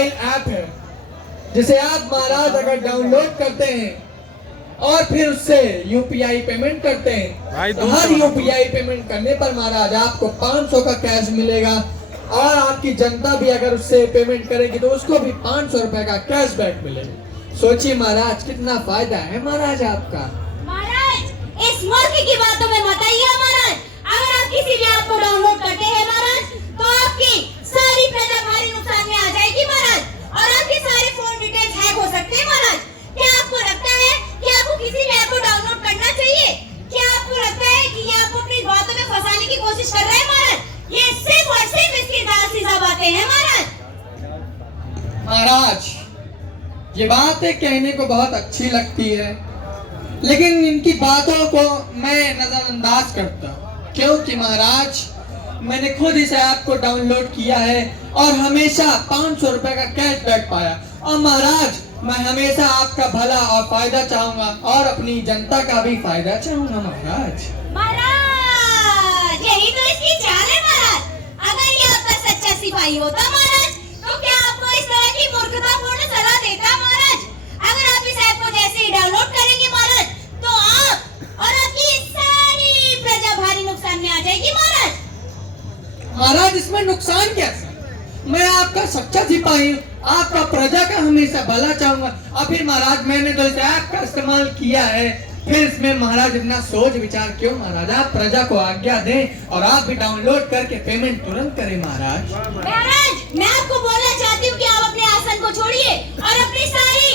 Mobile app है जिसे आप महाराज अगर डाउनलोड करते हैं और फिर उससे यूपीआई पेमेंट करते हैं तो हर यूपीआई पेमेंट करने पर महाराज आपको 500 का कैश मिलेगा और आपकी जनता भी अगर उससे पेमेंट करेगी तो उसको भी 500 रुपए का कैशबैक मिलेगा। सोचिए महाराज कितना फायदा है महाराज आपका। महाराज इस मूर्ख की बातों में मत आइए महाराज। अगर आप किसी भी ऐप को डाउनलोड करते हैं महाराज तो आपकी सारी प्रजा भारी नुकसान में आ जाएगी महाराज और आपके सारे फोन डिटेल्स हैक हो सकते हैं महाराज। क्या आपको लगता है कि आपको किसी भी ऐप को डाउनलोड करना चाहिए? क्या आपको लगता है कि ये आपको अपनी बातों में फंसाने की कोशिश कर रहे हैं महाराज? ये सिर्फ और सिर्फ इसकी सीधा बातें हैं महाराज। महाराज ये बातें कहने को बहुत अच्छी लगती है लेकिन इनकी बातों को मैं नजरअंदाज करता हूँ क्योंकि महाराज मैंने खुद इस ऐप को डाउनलोड किया है और हमेशा 500 रुपए का कैशबैक पाया। और महाराज मैं हमेशा आपका भला और फायदा चाहूंगा और अपनी जनता का भी फायदा चाहूंगा महाराज। महाराज यही तो इसकी चाल है महाराज। अगर ये आपका सच्चा सिपाही होता महाराज तो क्या आपको इस तरह की मूर्खतापूर्ण सलाह देता महाराज? अगर आप इस ऐप को जैसे ही डाउनलोड करेंगे महाराज तो आप और आपकी सारी प्रजा भारी नुकसान में आ जाएगी महाराज। महाराज इसमें नुकसान कैसा? मैं आपका सच्चा सिपाही हूँ, आपका प्रजा का हमेशा भला चाहूंगा। और फिर महाराज मैंने तो इस ऐप का इस्तेमाल किया है फिर इसमें महाराज इतना सोच विचार क्यों? महाराज आप प्रजा को आज्ञा दें और आप भी डाउनलोड करके पेमेंट तुरंत करें महाराज। महाराज मैं आपको बोलना चाहती हूँ कि आप अपने आसन को छोड़िए और अपनी सारी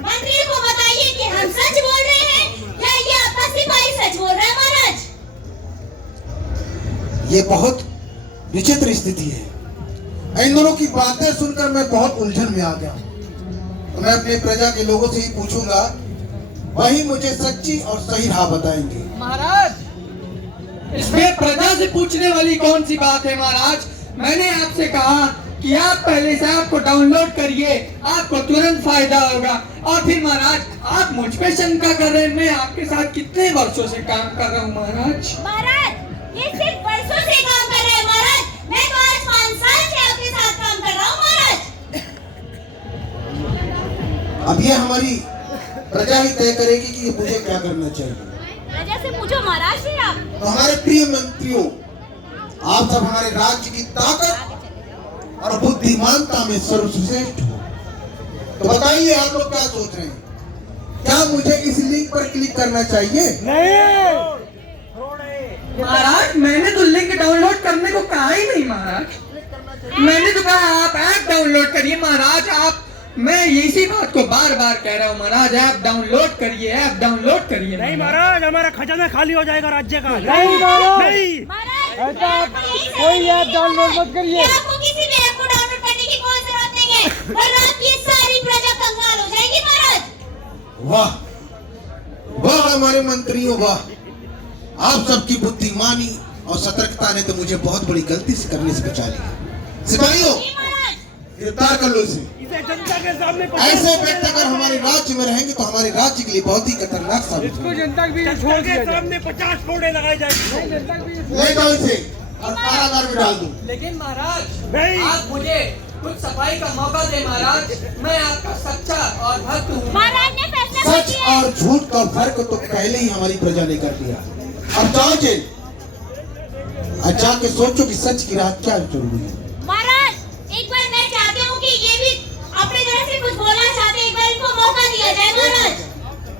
मंत्रियों को बताइए कि हम सच बोल रहे हैं या ये आपका सिपाही सच बोल रहा है महाराज। ये बहुत विचित्र स्थिति है। इन दोनों की बातें सुनकर मैं बहुत उलझन में आ गया। तो मैं अपने प्रजा के लोगों से ही पूछूंगा, वही मुझे सच्ची और सही राह बताएंगे। महाराज इसमें प्रजा से पूछने वाली कौन सी बात है महाराज? मैंने आपसे कहा कि आप पहले से ऐप को डाउनलोड करिए, आपको तुरंत फायदा होगा। और फिर महाराज आप मुझ पे शंका कर रहे हैं, मैं आपके साथ कितने वर्षों से काम कर रहा हूँ महाराज। महाराज ये सिर्फ वर्षों से काम कर रहे हैं महाराज। मैं तो आज 5 साल से आपके साथ काम कर रहा हूँ महाराज। अब ये हमारी प्रजा ही तय करेगी कि मुझे क्या करना चाहिए। प्रजा से पूछो महाराज जी आप। तो हमारे प्रिय मंत्रियों, आप सब हमारे राज्य की ताकत और बुद्धिमानता में सर्वश्रेष्ठ हो। तो बताइए आप लोग क्या सोच रहे हैं? क्या मुझे इस लिंक पर क्लिक करना चाहिए? नहीं महाराज मैंने तो लिंक डाउनलोड करने को कहा ही नहीं महाराज। मैंने तो कहा आप ऐप डाउनलोड करिए महाराज। आप मैं इसी बात को बार बार कह रहा हूँ महाराज, ऐप डाउनलोड करिए, ऐप डाउनलोड करिए। नहीं महाराज हमारा खजाना खाली हो जाएगा राज्य का। नहीं नहीं कोई ऐप डाउनलोड मत करिए। आपको किसी भी ऐप को डाउनलोड करने की कोई जरूरत नहीं है वरना आपकी सारी प्रजा कंगाल हो जाएगी महाराज। वाह वाह हमारे मंत्रियों वाह, आप सबकी बुद्धिमानी और सतर्कता ने तो मुझे बहुत बड़ी गलती से करने से बचा लिया। सिपाहियों गिरफ्तार कर लो इसे। जनता के सामने ऐसे व्यक्ति अगर हमारे राज्य में रहेंगे तो हमारे राज्य के लिए बहुत ही खतरनाक साबित होगा। जनता के सामने 50 कोड़े लगाए जाएंगे। ले जाओ इसे और कारागार में डाल दो। लेकिन महाराज नहीं। आप मुझे कुछ सफाई का मौका दे महाराज, मैं आपका सच्चा और भक्त हूँ। महाराज ने फैसला कर सच दिया है। और झूठ का फर्क तो पहले ही हमारी प्रजा ने कर दिया। अब जाओ जेल और जाके सोचो कि सच की राह क्या जरूरी है। महाराज एक बार मैं चाहती हूँ कि ये भी अपने तरफ से कुछ बोलना चाहते हैं, एक बार इनको मौका दिया जाए महाराज।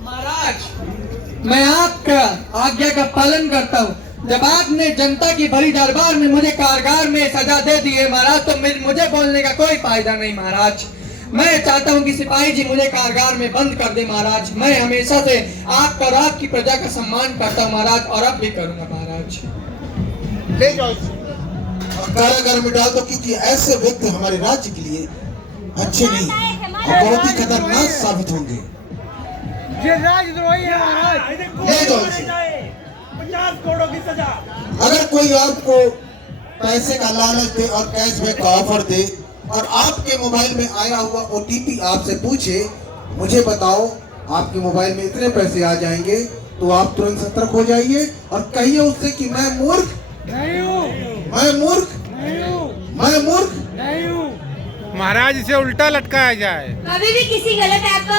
महाराज मैं आपका आज्ञा का पालन करता हूँ। जब आपने जनता की भरी दरबार में मुझे कारागार में सजा दे दी है महाराज तो मुझे बोलने का कोई फायदा नहीं महाराज। मैं चाहता हूँ कि सिपाही जी मुझे कारागार में बंद कर दे महाराज। मैं हमेशा से आपका और आपकी प्रजा का सम्मान करता हूँ महाराज और अब भी करूँगा महाराज। ले जाओ इसे और कारागार में डाल दो, क्योंकि ऐसे व्यक्ति हमारे राज्य के लिए अच्छे नहीं और बहुत ही खतरनाक साबित होंगे। ये राजद्रोही है महाराज। ले जाओ इसे। 50 करोड़ की सजा। अगर कोई आपको पैसे का लालच दे और कैशबैक का ऑफर दे और आपके मोबाइल में आया हुआ OTP आपसे पूछे, मुझे बताओ आपके मोबाइल में इतने पैसे आ जाएंगे, तो आप तुरंत सतर्क हो जाइए और कहिए उससे कि मैं मूर्ख नहीं हूँ, मैं मूर्ख नहीं हूँ, मैं मूर्ख नहीं हूँ। महाराज इसे उल्टा लटकाया जाए। कभी भी किसी गलत ऐप का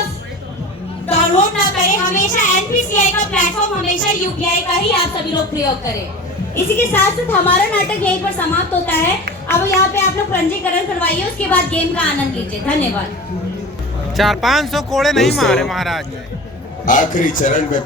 डाउनलोड ना करें। हमेशा NPCI का प्लेटफॉर्म, हमेशा UPI का ही आप सभी लोग प्रयोग करें। इसी के साथ साथ हमारा नाटक यहीं पर समाप्त होता है। अब यहाँ पे आप लोग पंजीकरण करवाइए, उसके बाद गेम का आनंद लीजिए। धन्यवाद। 400-500 कोड़े नहीं मारे महाराज ने। आखिरी चरण में